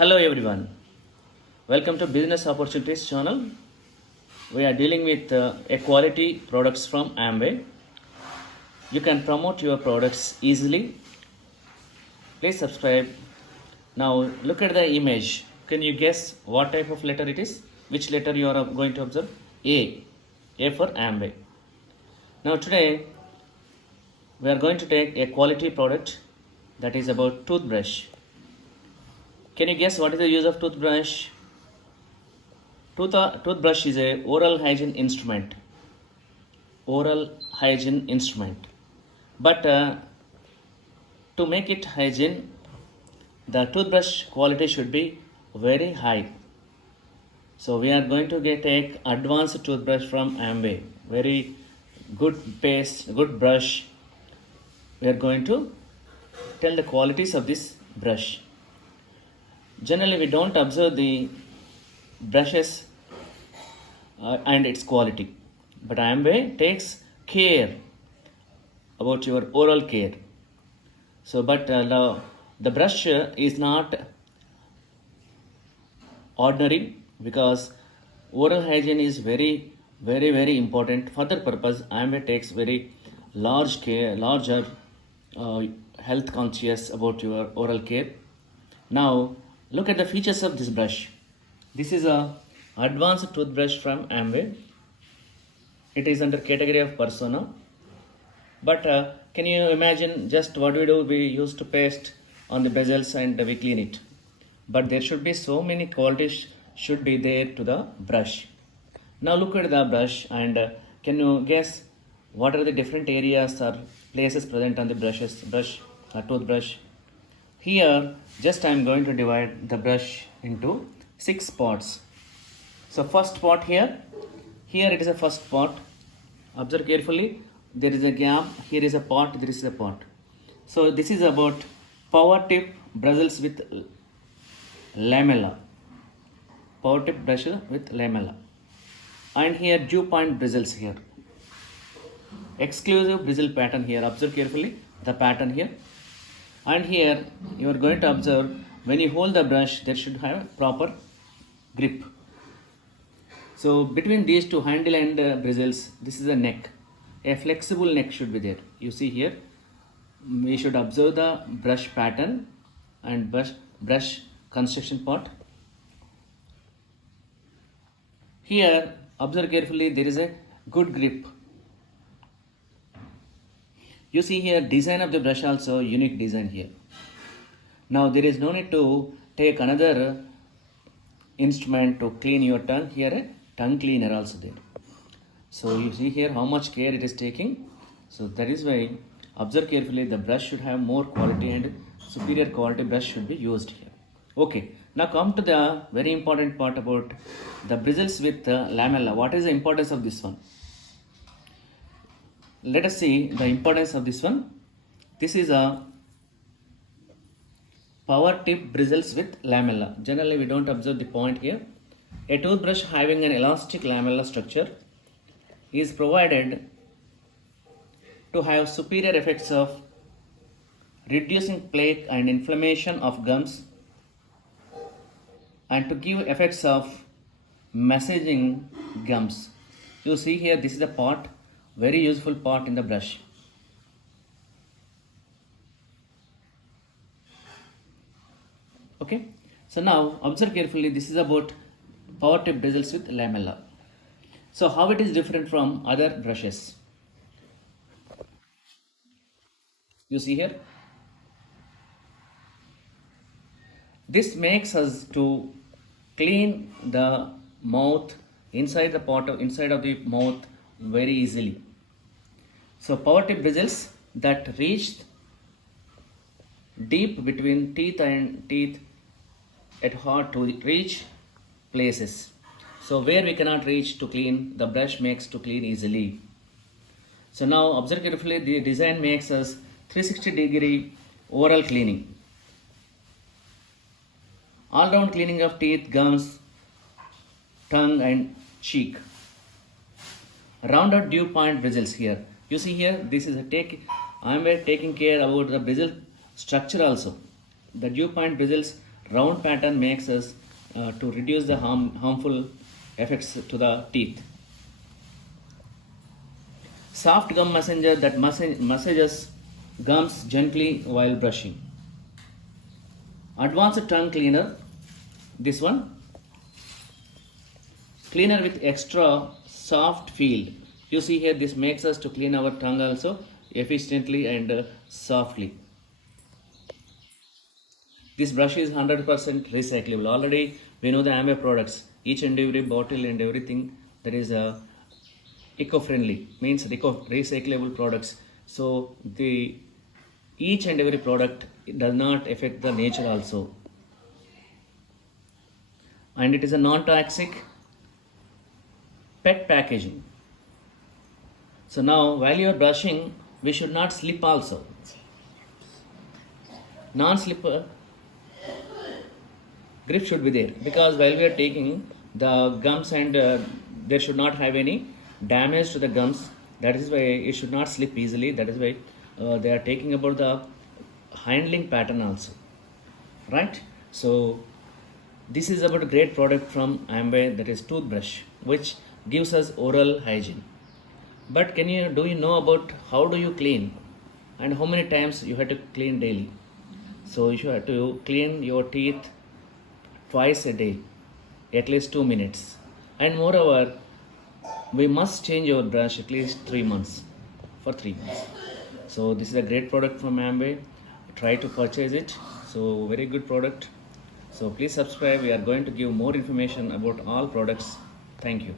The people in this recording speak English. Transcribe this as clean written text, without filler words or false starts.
Hello everyone. Welcome to Business Opportunities channel. We are dealing with a quality products from Amway. You can promote your products easily. Please subscribe. Now look at the image. Can you guess what type of letter it is? Which letter you are going to observe? A. A for Amway. Now today we are going to take a quality product that is about toothbrush. Can you guess what is the use of toothbrush? Toothbrush is a oral hygiene instrument. Oral hygiene instrument. But to make it hygiene, the toothbrush quality should be very high. So we are going to take advanced toothbrush from Amway. Very good paste, good brush. We are going to tell the qualities of this brush. Generally, we don't observe the brushes and its quality, but Amway takes care about your oral care. So, but the brush is not ordinary because oral hygiene is very important. For that purpose, Amway takes very larger health conscious about your oral care. Now, look at the features of this brush. This is a advanced toothbrush from Amway. It is under category of Persona. But can you imagine just what we do? We used to paste on the bezels and we clean it. But there should be so many qualities should be there to the brush. Now look at the brush and can you guess what are the different areas or places present on the toothbrush? Here, just I am going to divide the brush into 6 spots. So first spot here it is a first spot. Observe carefully, there is a gap, here is a pot, there is a pot. So this is about power tip bristles with lamella. Power tip brushes with lamella. And here dew point bristles here. Exclusive bristle pattern here. Observe carefully the pattern here. And here you are going to observe when you hold the brush, there should have proper grip. So between these two handle and bristles, this is a neck. A flexible neck should be there. You see here, we should observe the brush pattern and brush construction part. Here, observe carefully, there is a good grip. You see here, design of the brush also unique design here. Now there is no need to take another instrument to clean your tongue. Here a tongue cleaner also there. So you see here how much care it is taking. So that is why observe carefully, the brush should have more quality and superior quality brush should be used here. Okay, now come to the very important part about the bristles with lamella. What is the importance of this one? Let us see the importance of this one. This is a power tip bristles with lamella. Generally, we don't observe the point here. A toothbrush having an elastic lamella structure is provided to have superior effects of reducing plaque and inflammation of gums and to give effects of massaging gums. You see here, this is the part, very useful part in the brush. Okay, so now observe carefully, this is about power tip bristles with lamella. So how it is different from other brushes? You see here, this makes us to clean the mouth inside of the mouth very easily. So power tip bristles that reach deep between teeth and teeth at hard to reach places. So where we cannot reach to clean, the brush makes to clean easily. So now observe carefully, the design makes us 360-degree oral cleaning. All round cleaning of teeth, gums, tongue and cheek. Rounded dew point bristles here. You see here, this is I am taking care about the bristle structure also. The dew point bristles round pattern makes us to reduce the harmful effects to the teeth. Soft gum messenger that massages gums gently while brushing. Advanced tongue cleaner, this one, cleaner with extra soft feel. You see here, this makes us to clean our tongue also efficiently and softly. This brush is 100% recyclable. Already we know the Amway products, each and every bottle and everything that is eco-friendly, means recyclable products. So the each and every product does not affect the nature also, and it is a non-toxic pet packaging. So now while you are brushing, we should not slip also. Non-slipper grip should be there, because while we are taking the gums and there should not have any damage to the gums. That is why it should not slip easily. That is why they are taking about the handling pattern also, right? So this is about a great product from Amway, that is toothbrush, which gives us oral hygiene. But do you know about how do you clean and how many times you have to clean daily? So you have to clean your teeth twice a day, at least 2 minutes. And moreover, we must change your brush at least 3 months, for 3 months. So this is a great product from Amway. Try to purchase it. So very good product. So please subscribe. We are going to give more information about all products. Thank you.